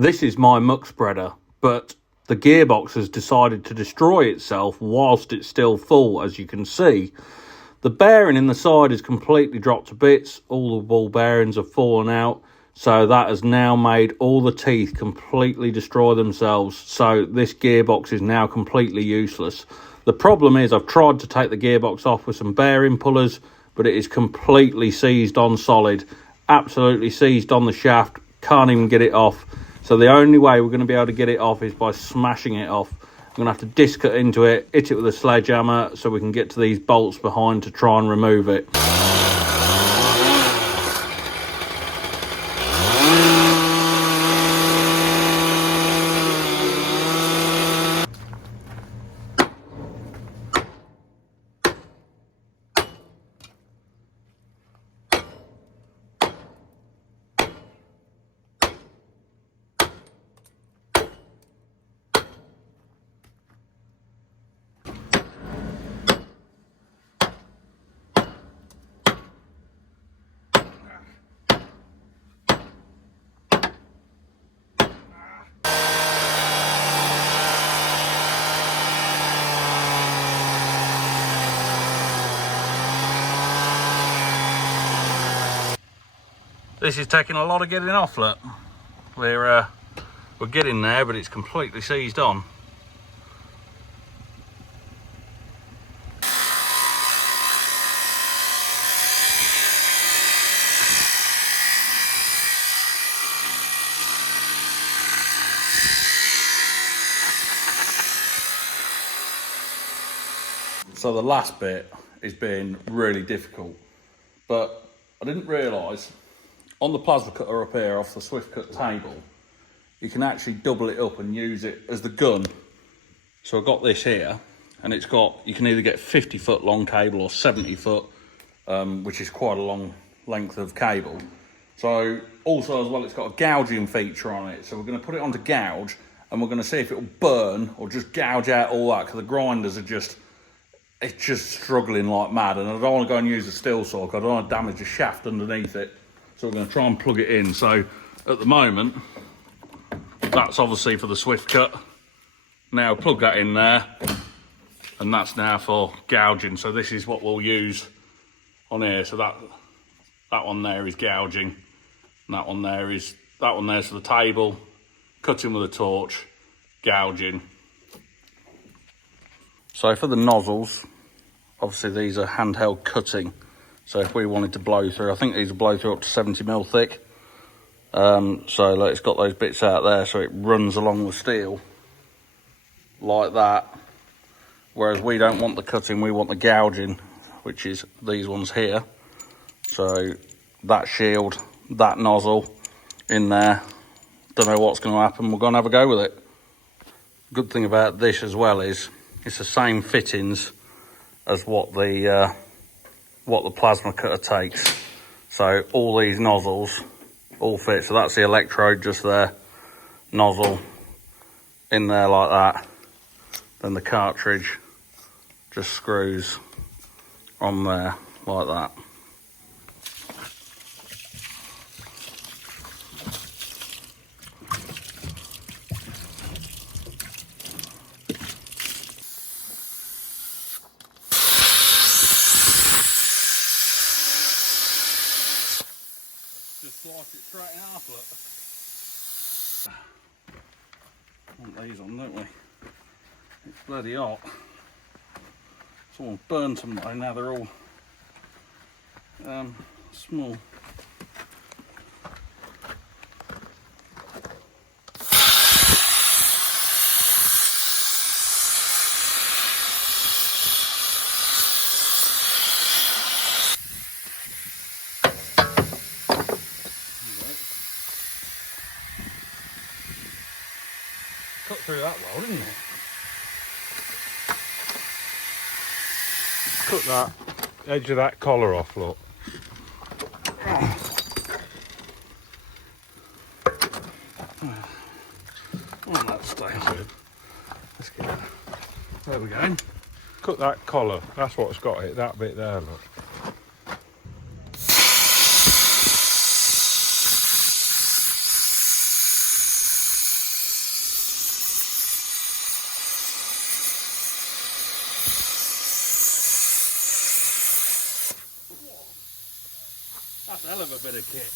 This is my Muck-spreader, but the gearbox has decided to destroy itself whilst it's still full, as you can see. The bearing in the side is completely dropped to bits. All the ball bearings have fallen out, so that has now made all the teeth completely destroy themselves. So this gearbox is now completely useless. The problem is I've tried to take the gearbox off with some bearing pullers, but it is completely seized on solid, absolutely seized on the shaft, can't even get it off. So the only way we're going to be able to get it off is by smashing it off. I'm going to have to disc cut into it, hit it with a sledgehammer so we can get to these bolts behind to try and remove it. This is taking a lot of getting off, look. We're getting there, but it's completely seized on. So the last bit is being really difficult, but I didn't realise on the plasma cutter up here off the Swift Cut table, you can actually double it up and use it as the gun. So I've got this here, and it's got, you can either get 50-foot long cable or 70-foot, which is quite a long length of cable. So also as well, it's got a gouging feature on it. So we're going to put it onto gouge, and we're going to see if it'll burn or just gouge out all that, because the grinders are just, it's just struggling like mad, and I don't want to go and use a steel saw because I don't want to damage the shaft underneath it. So we're going to try and plug it in. So at the moment, that's obviously for the Swift Cut. Now plug that in there, and that's now for gouging. So this is what we'll use on here. So that one there is gouging, and that one there's for the table, cutting with a torch, gouging. So for the nozzles, obviously these are handheld cutting. So if we wanted to blow through, I think these will blow through up to 70mm thick. So like, it's got those bits out there, so it runs along the steel like that. Whereas we don't want the cutting, we want the gouging, which is these ones here. So that shield, that nozzle in there. Don't know what's going to happen, we're going to have a go with it. Good thing about this as well is it's the same fittings as what the plasma cutter takes. So all these nozzles all fit. So that's the electrode just there, nozzle in there like that. Then the cartridge just screws on there like that. Just slice it straight in half, look. Want these on, don't we? It's bloody hot. Someone burned them by now, they're all small. Cut through that well, didn't it? Cut that edge of that collar off, look. Oh, that's staying good. Let's get it. There we go. Cut that collar, that's what's got it, that bit there, look. hell of a bit of kit.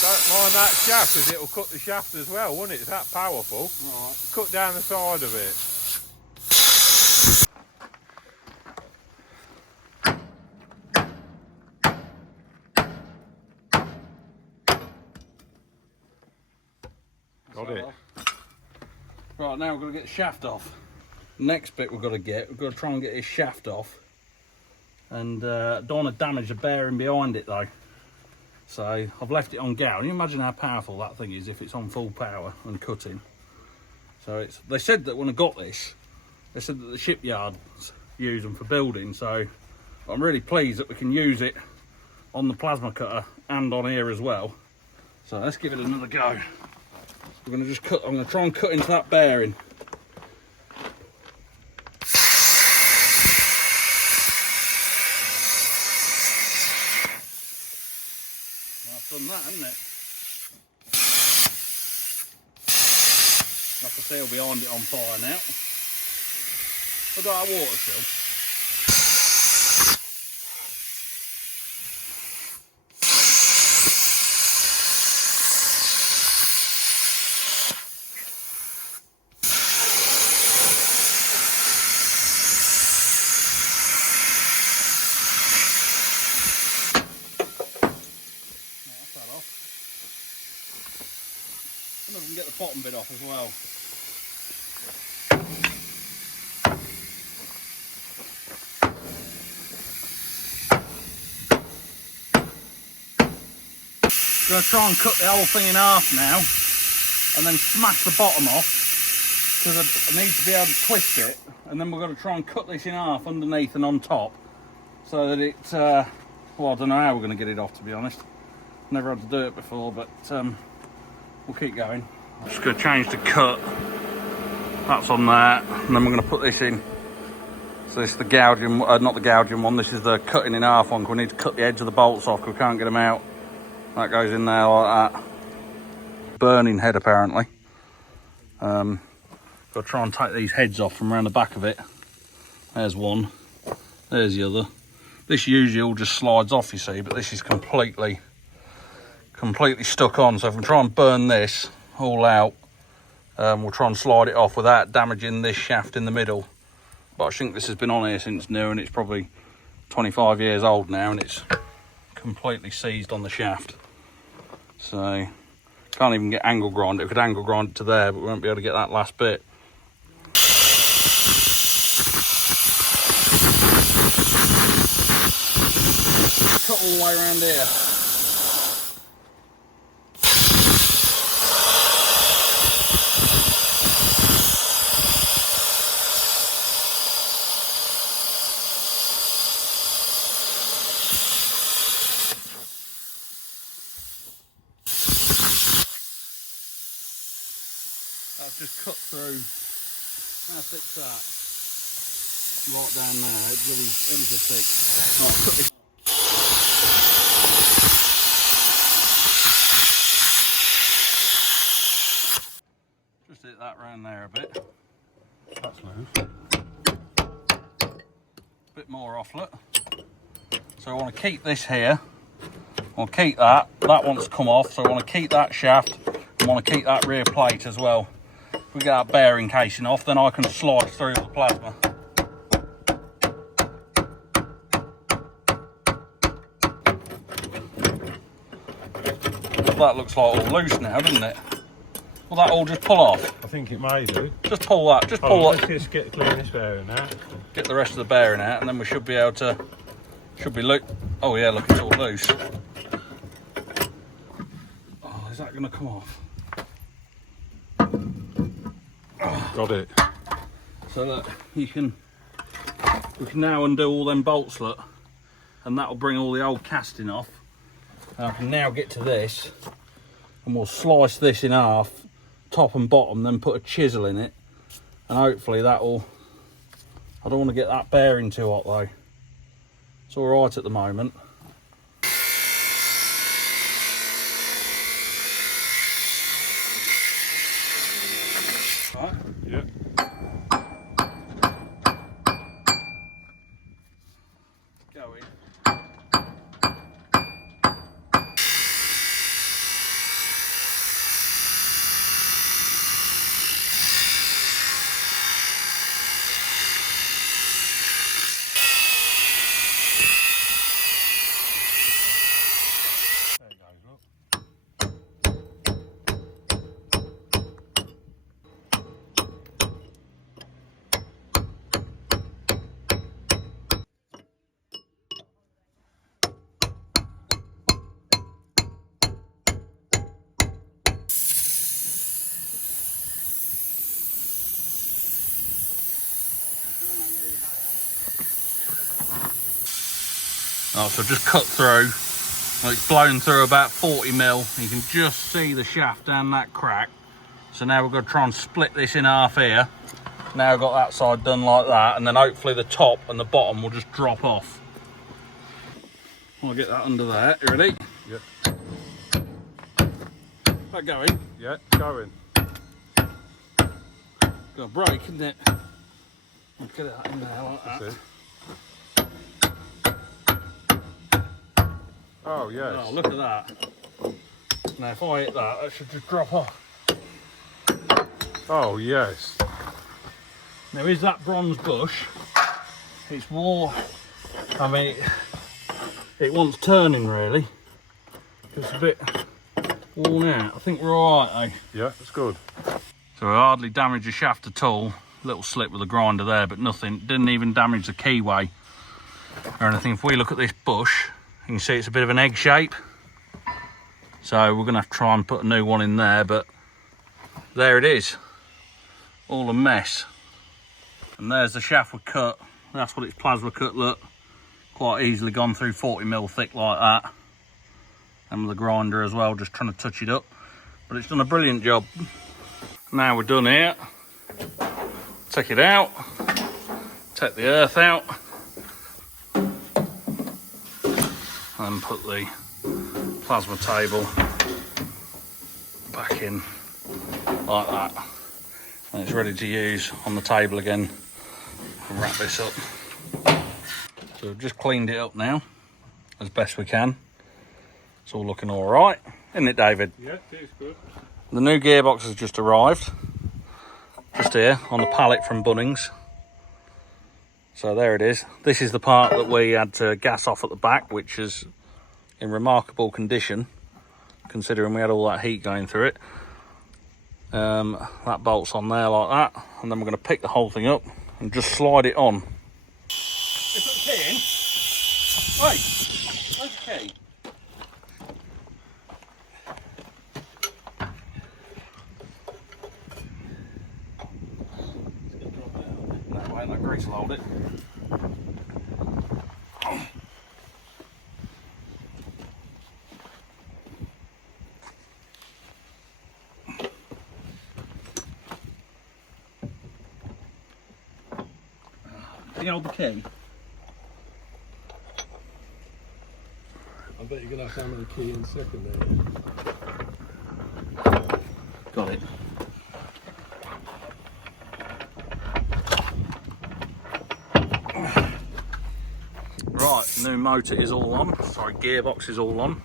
Don't mind that shaft, because it'll cut the shaft as well, won't it? It's that powerful. Right. Cut down the side of it. Got it. Right, now we've got to get the shaft off. Next bit we've got to try and get his shaft off. And don't want to damage the bearing behind it though. So I've left it on gouge. Can you imagine how powerful that thing is if it's on full power and cutting? So they said that when I got this, they said that the shipyards use them for building. So I'm really pleased that we can use it on the plasma cutter and on here as well. So let's give it another go. We're going to just cut. I'm going to try and cut into that bearing. I've done that, hasn't it? Like I see, behind it on fire now. I've got our water still. I can get the bottom bit off as well. I'm going to try and cut the whole thing in half now and then smash the bottom off because I need to be able to twist it, and then we're going to try and cut this in half underneath and on top so that it, well, I don't know how we're going to get it off, to be honest. Never had to do it before, but we'll keep going. I'm just going to change the cut. That's on there, and then we're going to put this in. So this is the gouging, not the gouging one, this is the cutting in half one, because we need to cut the edge of the bolts off because we can't get them out. That goes in there like that. Burning head apparently. Got to try and take these heads off from around the back of it. There's one, there's the other. This usually all just slides off, you see, but this is completely stuck on. So if we try and burn this all out, we'll try and slide it off without damaging this shaft in the middle. But I think this has been on here since new, and it's probably 25 years old now, and it's completely seized on the shaft. So can't even get angle grind it. We could angle grind it to there, but we won't be able to get that last bit. Cut all the way around here. That's just cut through. How thick's that? Right down there, it's really thick. Right, cut this. Just hit that round there a bit. That's loose. Bit more off, look. So I want to keep this here. I want to keep that. That wants to come off, so I want to keep that shaft. I want to keep that rear plate as well. If we get that bearing casing off, then I can slide through the plasma. That looks like all loose now, doesn't it? Will that all just pull off? I think it may do. Just pull that, just pull that. Let's just get clean this bearing out. Get the rest of the bearing out, and then we should be able to, oh yeah, look, it's all loose. Oh, is that going to come off? Got it. So that we can now undo all them bolts, look, and that'll bring all the old casting off. And I can now get to this, and we'll slice this in half, top and bottom, then put a chisel in it, and hopefully that'll, I don't want to get that bearing too hot though. It's all right at the moment. Right. Yeah. Oh, so just cut through. Well, it's blown through about 40 mil. You can just see the shaft down that crack. So now we're going to try and split this in half here. Now I've got that side done like that, and then hopefully the top and the bottom will just drop off. I'll get that under there. You ready? Yeah. That going? Yeah, going. Got a break, isn't it? I'll get that in there like that. Oh, yes. Oh, look at that. Now if I hit that, that should just drop off. Oh, yes. Now is that bronze bush, it's more, I mean, it wants turning really. It's a bit worn out. I think we're alright though. Yeah, it's good. So we hardly damaged the shaft at all. Little slip with the grinder there, but nothing. Didn't even damage the keyway or anything. If we look at this bush, you can see it's a bit of an egg shape. So we're gonna have to try and put a new one in there, but there it is. All a mess. And there's the shaft we cut. That's what its plasma cut look. Quite easily gone through 40 mil thick like that. And with the grinder as well, just trying to touch it up. But it's done a brilliant job. Now we're done here. Take it out. Take the earth out. And put the plasma table back in like that. And it's ready to use on the table again. I'll wrap this up. So we've just cleaned it up now as best we can. It's all looking all right, isn't it, David? Yeah, it's good. The new gearbox has just arrived, just here on the pallet from Bunnings. So there it is. This is the part that we had to gas off at the back, which is in remarkable condition, considering we had all that heat going through it. That bolt's on there like that, and then we're going to pick the whole thing up and just slide it on. They put the key in. Wait, where's the key? No way, that grease will hold it. You hold the key. I bet you're going to have to hammer the key in second there. Got it. Right, new motor is all on. Sorry, gearbox is all on.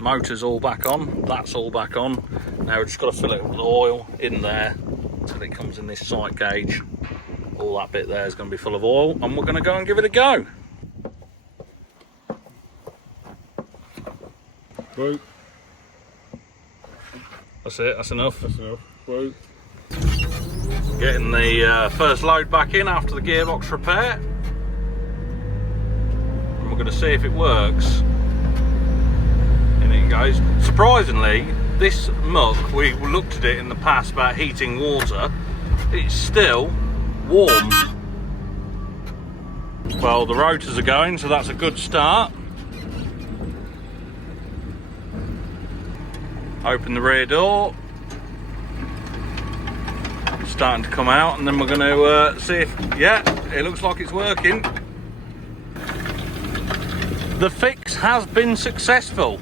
Motor's all back on. That's all back on. Now we've just got to fill it with oil in there until it comes in this sight gauge. All that bit there is going to be full of oil, and we're going to go and give it a go. Whoa. That's it, that's enough. That's enough. Whoa. Getting the first load back in after the gearbox repair. And we're going to see if it works. In it goes. Surprisingly, this muck, we looked at it in the past about heating water, it's still warm. Well, the rotors are going, so that's a good start. Open the rear door. It's starting to come out, and then we're going to see if, yeah, it looks like it's working. The fix has been successful,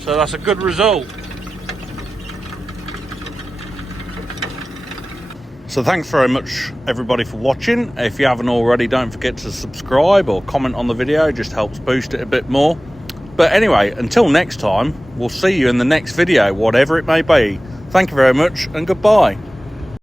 so that's a good result. So thanks very much everybody for watching. If you haven't already, don't forget to subscribe or comment on the video. It just helps boost it a bit more. But anyway, until next time, we'll see you in the next video, whatever it may be. Thank you very much and goodbye.